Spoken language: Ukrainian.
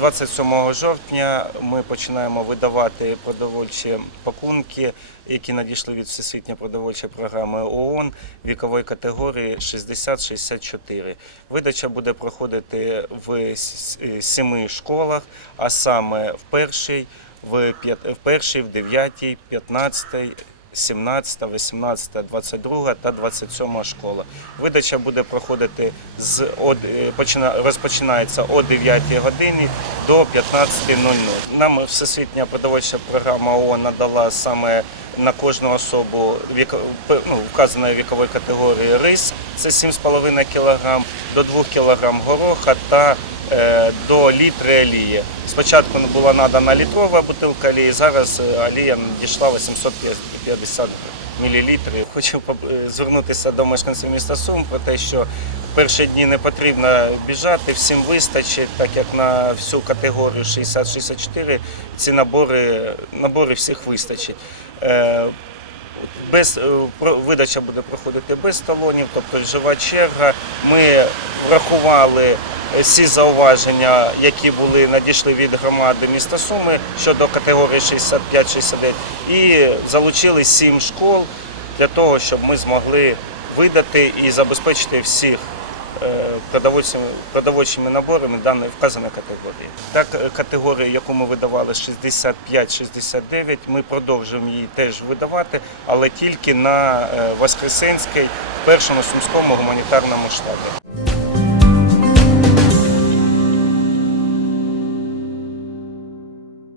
27 жовтня ми починаємо видавати продовольчі пакунки, які надійшли від Всесвітньої продовольчої програми ООН вікової категорії 60-64. Видача буде проходити в е, семи школах, а саме в першій, в першій, в дев'ятій, 15 17, 18, 22 та 27 школа. Видача буде проходити з е, почина- розпочинається о 9 годині до 15.00. Нам Всесвітня продовольча програма ООН надала саме на кожну особу ну, вказаної вікової категорії рис, це 7,5 кг, до 2 кг гороха та до літри олії. Спочатку була надана літрова бутилка олії, зараз е, олія надійшла 850 мл. Хочу е, звернутися до мешканців міста Сум про те, що в перші дні не потрібно біжати, всім вистачить, так як на всю категорію 60-64 ці набори, набори всіх вистачить. Е, без е, видача буде проходити без талонів, тобто жива черга. Ми врахували е, всі зауваження, які були надійшли від громади міста Суми щодо категорії 65-69 і залучили сім школ для того, щоб ми змогли видати і забезпечити всіх е, продовольчими, продовольчими наборами даної вказаної категорії. Так, е, категорію, яку ми видавали 65-69, ми продовжуємо її теж видавати, але тільки на е, Воскресенській, першому сумському гуманітарному штабі.